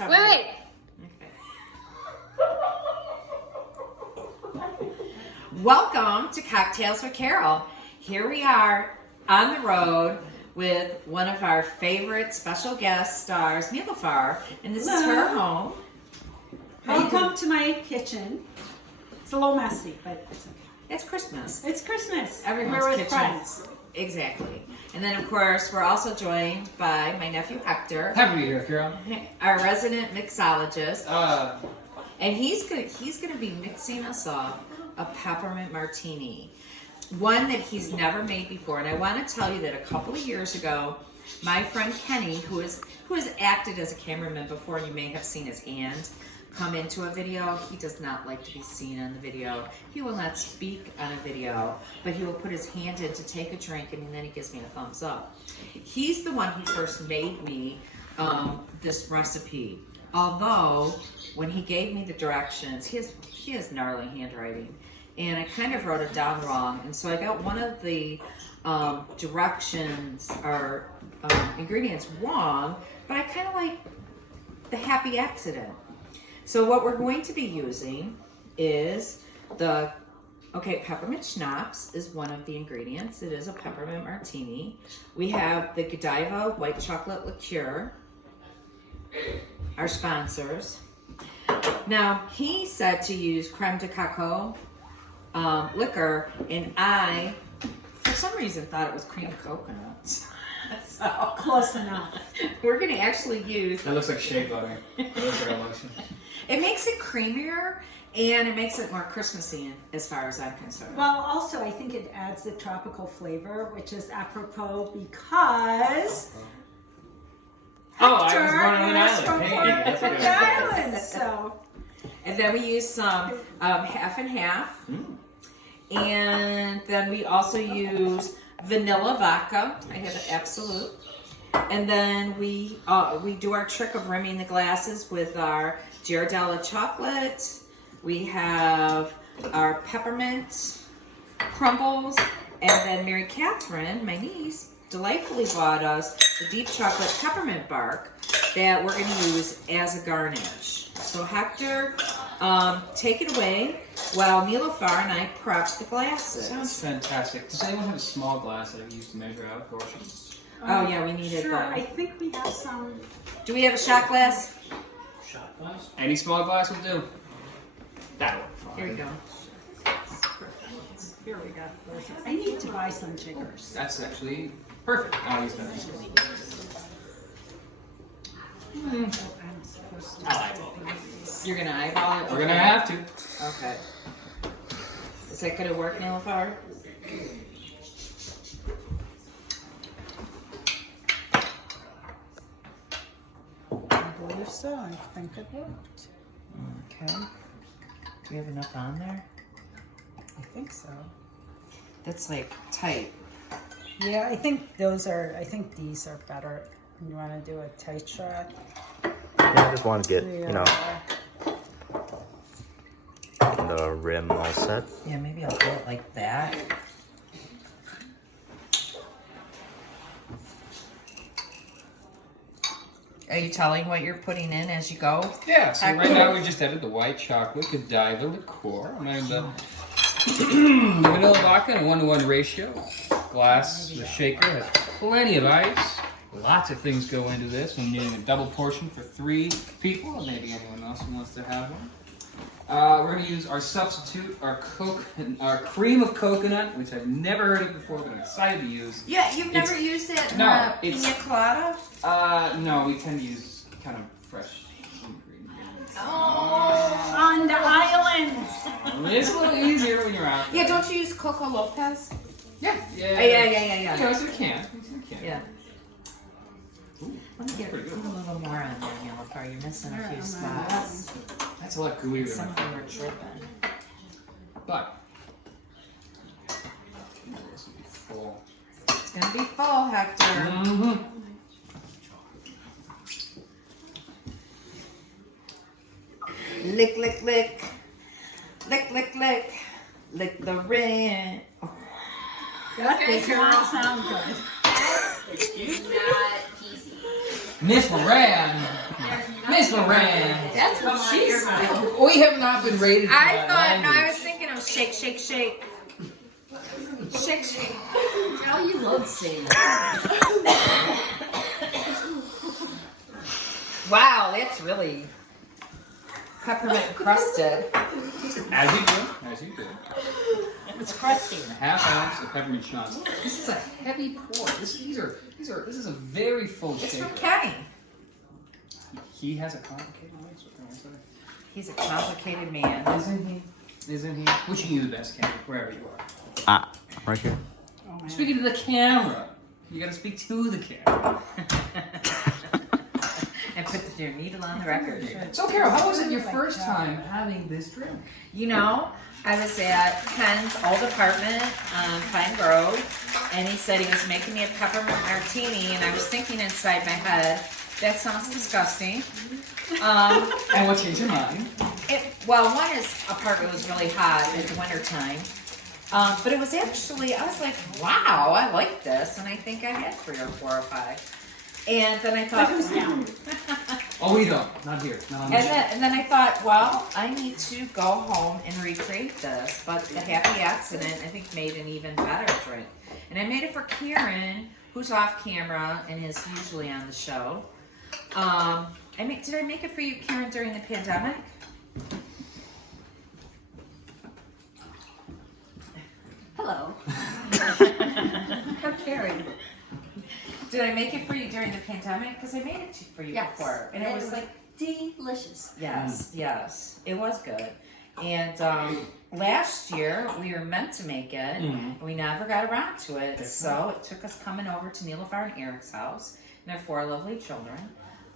Wait. Okay. Welcome to Cocktails with Carol. Here we are on the road with one of our favorite special guest stars, Niloufar, and this is her home. Welcome to my kitchen. It's a little messy, but it's okay. It's Christmas. It's Christmas. Everyone's we're with kitchen. friends. Exactly. And then, of course, we're also joined by my nephew, Hector. Happy to be here, Carol. Our resident mixologist. And he's gonna be mixing us up a peppermint martini. One that he's never made before. And I want to tell you that a couple of years ago, my friend Kenny, who has acted as a cameraman before, and you may have seen his hand come into a video. He does not like to be seen on the video. He will not speak on a video, but he will put his hand in to take a drink, and then he gives me a thumbs up. He's the one who first made me this recipe. Although, when he gave me the directions, he has gnarly handwriting, and I kind of wrote it down wrong, and so I got one of the directions or ingredients wrong, but I kind of like the happy accident. So what we're going to be using is Peppermint Schnapps is one of the ingredients. It is a peppermint martini. We have the Godiva White Chocolate Liqueur, our sponsors. Now, he said to use Crème de Cacoa liquor, and I, for some reason, thought it was cream coconuts. So Close enough. we're going to actually use... That looks like shea butter. That looks like a lotion. It makes it creamier, and it makes it more Christmassy as far as I'm concerned. Well, also, I think it adds the tropical flavor, which is apropos because Oh, I was Hector born on an is island. from Hey, Florida, that's the good. island, so. And then we use some half and half. And then we also use vanilla vodka. I have an Absolute. And then we do our trick of rimming the glasses with our Ghirardelli chocolate. We have our peppermint crumbles. And then Mary Catherine, my niece, delightfully bought us the deep chocolate peppermint bark that we're going to use as a garnish. So Hector, take it away while Niloufar and I prep the glasses. Sounds fantastic. Does anyone have a small glass that I use to measure out portions? Oh yeah, we needed Sure, that. I think we have some. Do we have a shot glass? Shot glass? Any small glass will do. That'll work fine. Here you go. Here we go. I need to buy some jiggers. That's actually perfect. I'll use that. I'm supposed to. I like it. You're gonna eyeball it? We're gonna have to. Okay. Is that gonna work, Niloufar? I believe so. I think it worked. Okay. Do we have enough on there? I think so. That's like tight. Yeah, I think these are better. You want to do a tight shot? Yeah, I just want to get, Yeah. the rim all set. Yeah, maybe I'll do it like that. Are you telling what you're putting in as you go? Yeah, so right now we just added the white chocolate, Godiva liqueur. I'm adding the vanilla vodka in a 1-to-1 ratio. Glass, the shaker has plenty of ice. Lots of things go into this. I'm needing a double portion for 3 people, or maybe anyone else who wants to have one. We're going to use our substitute, our cream of coconut, which I've never heard of before, but I'm excited to use. Yeah, you've never used it in No, a it's- pina colada? No, we tend to use kind of fresh ingredients. Oh. On the islands. It's a little easier when you're out. Yeah, don't you use Coco Lopez? Yeah. Yeah. Yes, we can. Yeah. Ooh, Let me get a pretty good. little more on there, Niloufar. You're missing a few spots. That's a lot gooier Some than of them are dripping. But this will be full. It's gonna be full, Hector. Mm-hmm. Lick, lick, lick. Lick, lick, lick. Lick the ring. Oh. That does not sound good. Miss Moran. Nice Lorraine. That's what she's. We have not been rated for I that thought. No, I language. was thinking of shake, shake, shake. Shake, shake. Oh, you love saying that. Wow, that's really peppermint crusted. As you do. As you do. It's crusty. A half ounce of peppermint schnapps. This is a heavy pour. This is a very full It's shaker. from Kenny. He has a complicated life. What can I say? He's a complicated man. Isn't he? Isn't he? Wishing you the best, Kenny, wherever you are. Ah, right here. Oh, man. Speaking to the camera. You gotta speak to the camera. And put your needle on the record. So, Carol, how was it your first time having this drink? You know, I was at Ken's old apartment on Pine Grove, and he said he was making me a peppermint martini, and I was thinking inside my head, that sounds disgusting. And what changed your mind? Well, one is apartment was really hot in the wintertime. But it was actually, I was like, wow, I like this. And I think I had 3 or 4 or 5. And then I thought, Who's down? Oh, we don't. Not here. Not on the show. and then I thought, well, I need to go home and recreate this. But the happy accident, I think, made an even better drink. And I made it for Kieran, who's off camera and is usually on the show. Did I make it for you, Kieran, during the pandemic? Hello. How caring. Did I make it for you during the pandemic? Because I made it for you before. And it was like, delicious. yes, yes. It was good. And last year, we were meant to make it. And we never got around to it. So it took us coming over to Niloufar and Eric's house and their 4 lovely children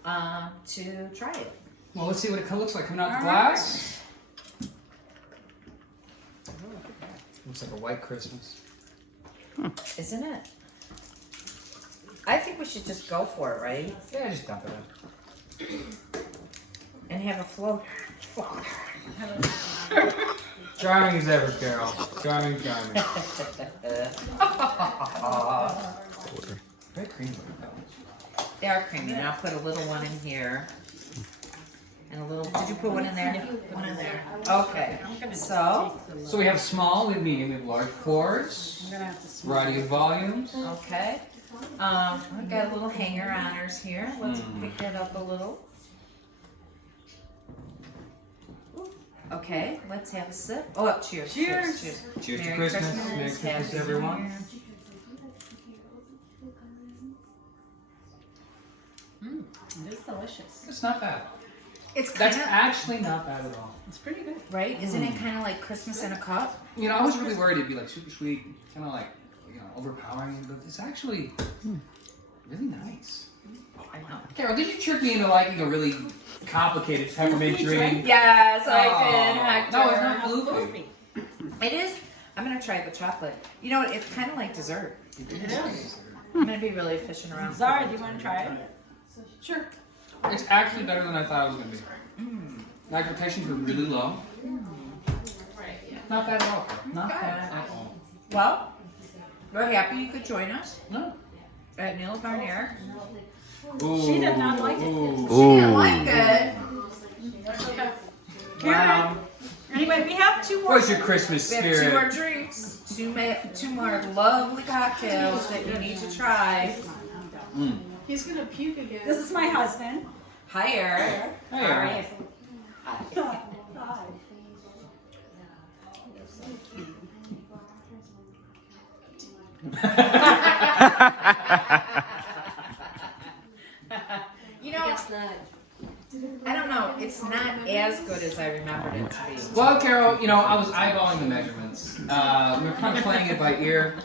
to try it. Well, let's see what it looks like coming out the glass. Looks like a white Christmas. Isn't it? I think we should just go for it, right? Yeah, just dump it in. And have a float. Charming as ever, Carol. Charming, charming. Very creamy. They are creamy. And I'll put a little one in here. And a little. Did you put one in there? One in there. Okay. So we have small, we have medium, we have large pours, I'm gonna have to smell. variety of volumes. okay. We've got a little hanger on ours here. Let's pick that up a little. Okay, let's have a sip. Oh, cheers. Cheers. Cheers. Cheers to Merry Christmas. Merry Christmas, Christmas, Happy everyone. New Year. It is delicious. It's not bad. It's That's kind of actually not bad at all. It's pretty good. right. Isn't it kind of like Christmas in a cup? You know, I was really worried it'd be like super sweet, kind of like, you know, overpowering, but it's actually really nice. I know. Carol, did you trick me into liking a really complicated peppermint drink? Yes, I Oh, did. Hector. no, it's not floofy. It is. I'm gonna try the chocolate. You know, it's kind of like dessert. It is. I'm gonna be really fishing around. Zara, do you want to try it? Sure. It's actually better than I thought it was going to be. My expectations were really low. Not bad at all. Not bad at all. Well, we're happy you could join us No. at Niloufar and Eric. Ooh, She did not like it. ooh. She didn't like it. Karen. Anyway, we have 2 more. Where's your Christmas We have 2 more spirit? drinks, 2 more lovely cocktails that you need to try. He's gonna puke again. This is my husband. Hi, Eric. Hey, Eric. You know, It's not. I don't know. It's not as good as I remembered it to be. Well, Carol, you know, I was eyeballing the measurements. We were kind of playing it by ear.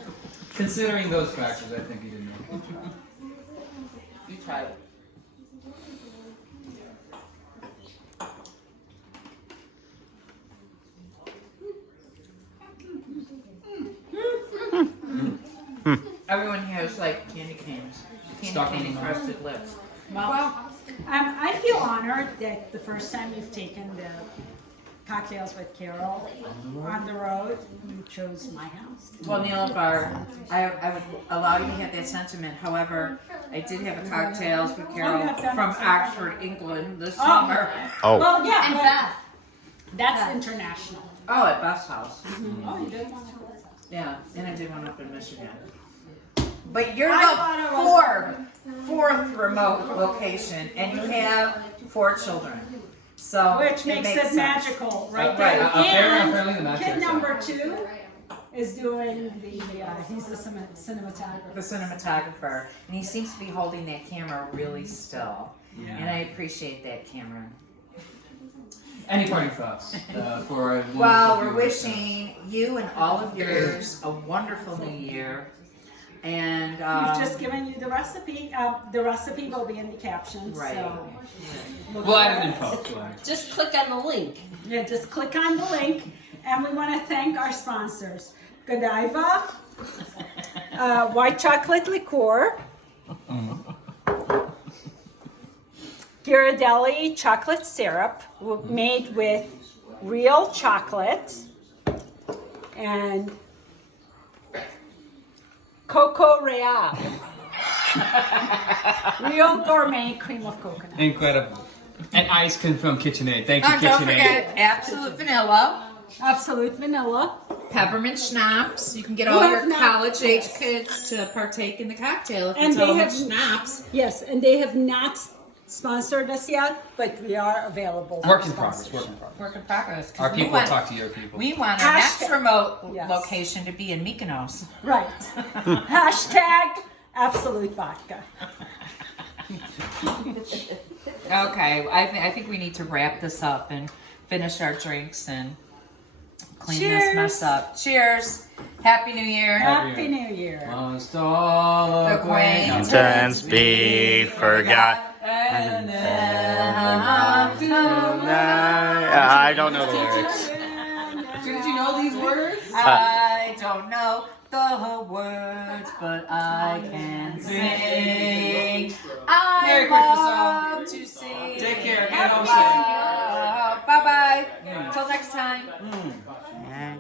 Considering those factors, I think you did an okay job. You try it. Everyone here is like candy canes. Stuck Candy in cane the mouth. crusted lips. Well, I feel honored that the first time you've taken the Cocktails with Carol on the road. You chose my house. Well, Niloufar, I would allow you to have that sentiment. However, I did have a cocktails with Carol from Oxford, England this summer. Oh, Well, yeah, And but Beth. that's international. Oh, at Beth's house. Oh, you did one. Yeah, and I did one up in Michigan. But you're I thought it the was- fourth remote location, and you have 4 children. So Which makes it sense. magical, right Right, there. apparently the And match kid checks number out. 2 is doing he's the cinematographer. The cinematographer, and he seems to be holding that camera really still, and I appreciate that, Cameron. Any parting thoughts for? Well, we're wishing you and all of yours a wonderful new year, and We've just given you the recipe. The recipe will be in the captions. Right. So We'll add it in post. Just click on the link. yeah, just click on the link, and we want to thank our sponsors: Godiva White Chocolate Liqueur, Ghirardelli Chocolate Syrup, made with real chocolate, and Coco Real, real gourmet cream of coconut. Incredible. And ice cream from KitchenAid. Thank you, oh, don't KitchenAid. forget Absolute Vanilla, Absolute vanilla. Peppermint Schnapps. You can get Who all have your not- college-age kids to partake in the cocktail if And you tell they them have- it's schnapps. Yes, and they have not sponsored us yet, but we are available. for Work in progress. sponsorship. Work in progress. Work in progress. 'Cause Our we people want- talk to your people. We want our next Hashtag- remote Yes. location to be in Mykonos. Right. Hashtag Absolute Vodka. Okay, I think we need to wrap this up and finish our drinks and clean this Cheers. mess up. Cheers. Happy New Year. Happy New Year. Must all Acquaintance acquaintance be forgot. And I don't know the lyrics. Did you know these words? I don't know the words, but I can sing. I Merry Christmas, all. love to sing. Take care. Get home safe. Bye bye. Till next time. Yeah.